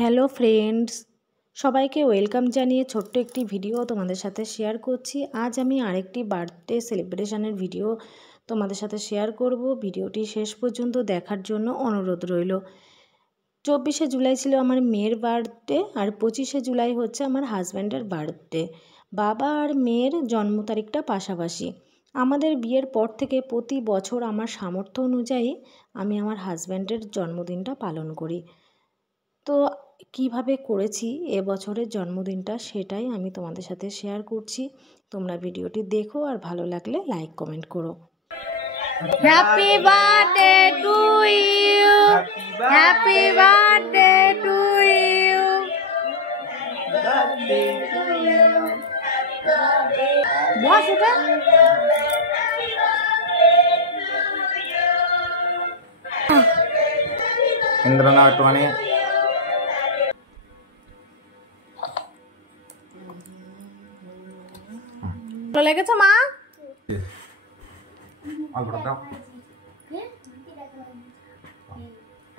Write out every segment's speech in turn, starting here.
Hello friends, সবাইকে welcome জানিয়ে ছোট্ট একটি ভিডিও তোমাদের সাথে শেয়ার করছি। আজ আমি আরেকটি বার্থডে সেলিব্রেশনের ভিডিও তোমাদের সাথে শেয়ার করব। ভিডিওটি শেষ পর্যন্ত দেখার জন্য অনুরোধ রইল। 24শে জুলাই ছিল আমার মেয়ের বার্থডে, আর 25শে জুলাই হচ্ছে আমার হাজব্যান্ডের বার্থডে। বাবা আর মেয়ের জন্ম তারিখটা পাশাপাশি। আমাদের বিয়ের পর থেকে প্রতি বছর আমার সামর্থ্য অনুযায়ী আমি আমার হাজব্যান্ডের জন্মদিনটা পালন করি। তো কিভাবে করেছি এবছরের জন্মদিনটা সেটাই আমি তোমাদের সাথে শেয়ার করছি। তোমরা ভিডিওটি দেখো আর ভালো লাগলে লাইক কমেন্ট করো। Happy birthday to you, happy birthday to you. Boss এটা ইন্দ্রনা একটুখানি লেগেছে মা? অল্পটা দাও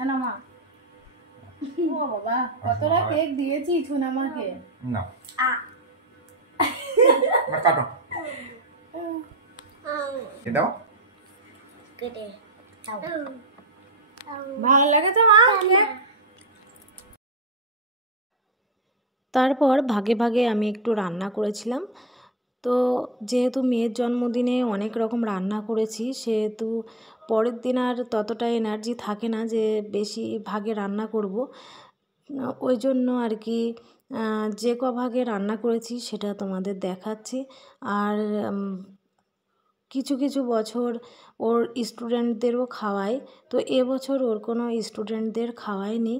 না মা। ও বাবা, কতটা কেক দিয়েছি ছুন আমাকে। না না কাটো দাও। ভালো লেগেছে মা? তারপর ভাগে ভাগে আমি একটু রান্না করেছিলাম। তো যেহেতু মেয়ের জন্মদিনে অনেক রকম রান্না করেছি, সেহেতু পরের দিন আর ততটা এনার্জি থাকে না যে বেশি ভাগে রান্না করব। ওই জন্য আর কি যে ভাগে রান্না করেছি সেটা তোমাদের দেখাচ্ছি। আর কিছু কিছু বছর ওর স্টুডেন্টদেরও খাওয়াই, তো এবছর ওর কোনো স্টুডেন্টদের খাওয়াইনি,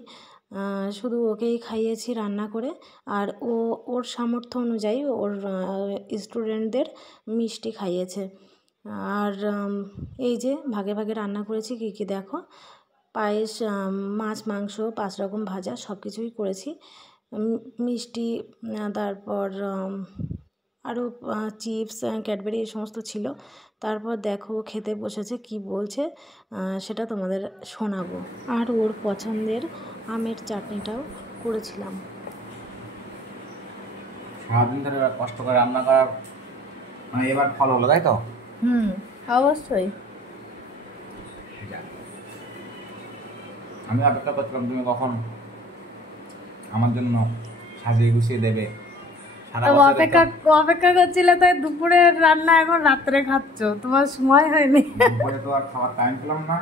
শুধু ওকেই খাইয়েছি রান্না করে। আর ওর সামর্থ্য অনুযায়ী ওর স্টুডেন্টদের মিষ্টি খাইয়েছে। আর এই যে ভাগে ভাগে রান্না করেছি কী কী দেখো, পায়েস, মাছ, মাংস, 5 রকম ভাজা, সব কিছুই করেছি। মিষ্টি, তারপর আরও চিপস, ক্যাডবেরি, এই সমস্ত ছিল। তারপর দেখো খেতে বসেছে, কি বলছে সেটা তোমাদের শোনাবো। আর ওর পছন্দের আমের চাটনিটাও করেছিলাম। সারাদিন ধরে কষ্ট করে রান্না করার মানে এবার ফল হলো, তাই তো? অবশ্যই। আমি অপেক্ষা করছিলাম তুমি কখন আমার জন্য সাজিয়ে গুছিয়ে দেবে। অপেক্ষা করছিলে তাই দুপুরের রান্না এখন রাত্রে খাচ্ছ, তোমার সময় হয়নি। দুপুরে তো আর খাওয়ার টাইম পেলাম না,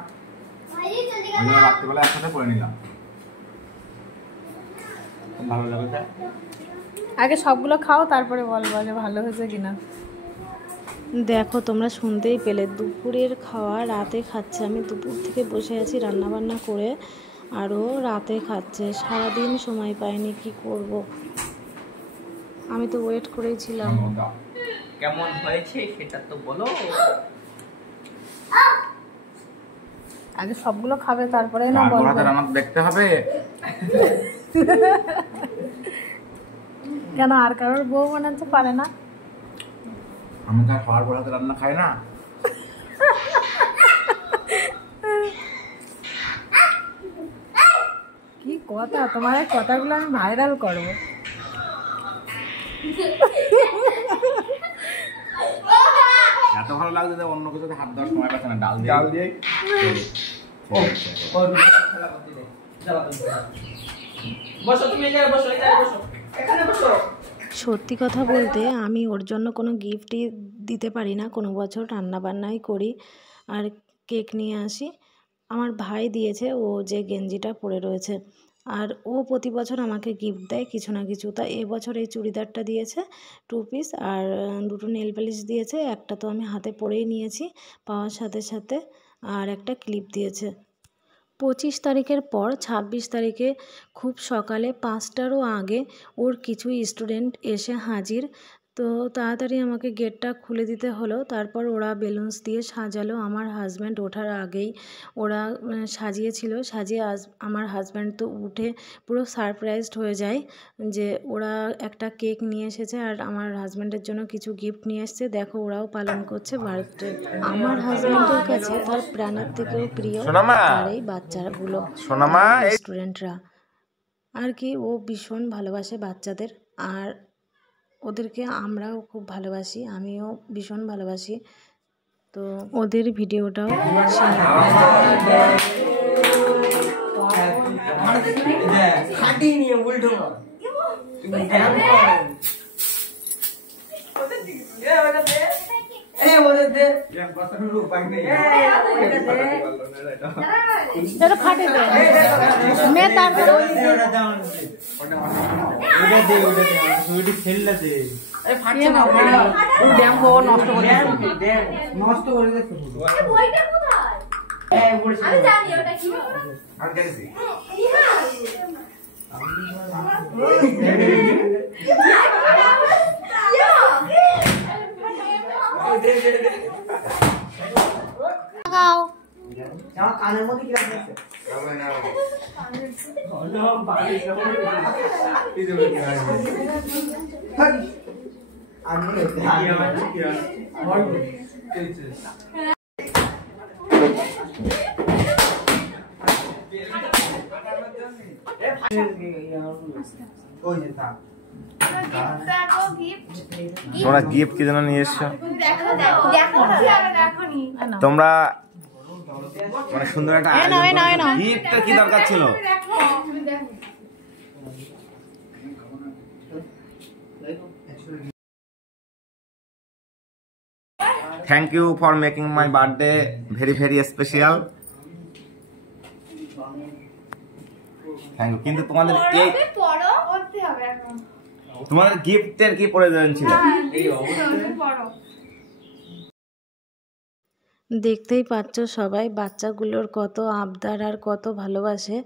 রাত্রিবেলা একসাথে করে নিলাম। ভালো লাগছে। আগে সবগুলো খাও, তারপরে বলবো যে ভালো হয়েছে কিনা। দেখো তোমরা শুনতেই পেলে, দুপুরের খাওয়া রাতে খাচ্ছে। আমি দুপুর থেকে বসে আছি রান্না বান্না করে, আরও রাতে খাচ্ছে। সারাদিন সময় পাইনি, কি করব। আমি তো ওয়েট করেই ছিলাম। কেমন হয়েছে সেটা তো বলো। আগে সবগুলো খাবে তারপরে না বলবো। রান্না দেখতে হবে কেন আর কারোর বউ বানাতে পারে না? আমি তো খাওয়ার পর হাতে রান্না খাই না। কি কথা, তোমার এই কথাগুলো আমি ভাইরাল করবো। এত ভালো লাগছে যে অন্য কিছুতে হাত দেওয়ার সময় পাচ্ছে না। ডাল দিয়ে সত্যি কথা বলতে আমি ওর জন্য কোনো গিফটই দিতে পারি না। কোনো বছর রান্নাবান্নাই করি আর কেক নিয়ে আসি। আমার ভাই দিয়েছে, ও যে গেঞ্জিটা পরে রয়েছে। আর ও প্রতি বছর আমাকে গিফট দেয় কিছু না কিছু। তা এবছর এই চুড়িদারটা দিয়েছে 2 পিস, আর 2টো নেল পালিশ দিয়েছে। একটা তো আমি হাতে পরেই নিয়েছি পাওয়ার সাথে সাথে, আর একটা ক্লিপ দিয়েছে। 25 তারিখের পর 26 তারিখে খুব সকালে 5টারও আগে ওর কিছু স্টুডেন্ট এসে হাজির। তো তাড়াতাড়ি আমাকে গেটটা খুলে দিতে হলো। তারপর ওরা বেলুনস দিয়ে সাজালো। আমার হাজব্যান্ড ওঠার আগেই ওরা সাজিয়েছিল। সাজিয়ে আমার হাজব্যান্ড তো উঠে পুরো সারপ্রাইজড হয়ে যায় যে ওরা একটা কেক নিয়ে এসেছে আর আমার হাজব্যান্ডের জন্য কিছু গিফট নিয়ে এসেছে। দেখো ওরাও পালন করছে বার্থডে। আমার হাজব্যান্ডের কাছে তার প্রাণের থেকেও প্রিয় তার এই বাচ্চাগুলো, স্টুডেন্টরা। আর কি ও ভীষণ ভালোবাসে বাচ্চাদের, আর ওদেরকে আমরাও খুব ভালোবাসি, আমিও ভীষণ ভালোবাসি। তো ওদের ভিডিওটাও ফাটে মে তারপরে তোমরা গিফট কি জন্য নিয়ে এসছো? তোমরা মানে সুন্দর একটা গিফটের কি দরকার ছিল? Thank you for making my birthday very very special. Thank you. কিন্তু তোমাদের তোমাদের গিফটের কি প্রয়োজন ছিল? দেখতেই পাচ্ছ সবাই বাচ্চাগুলোর কত আবদার আর কত ভালোবাসে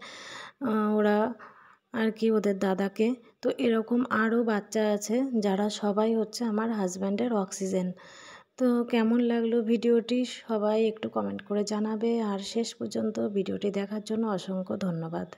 ওরা আর কি ওদের দাদাকে। তো এরকম আরও বাচ্চা আছে যারা সবাই হচ্ছে আমার হাজব্যান্ডের অক্সিজেন। তো কেমন লাগলো ভিডিওটি সবাই একটু কমেন্ট করে জানাবে, আর শেষ পর্যন্ত ভিডিওটি দেখার জন্য অসংখ্য ধন্যবাদ।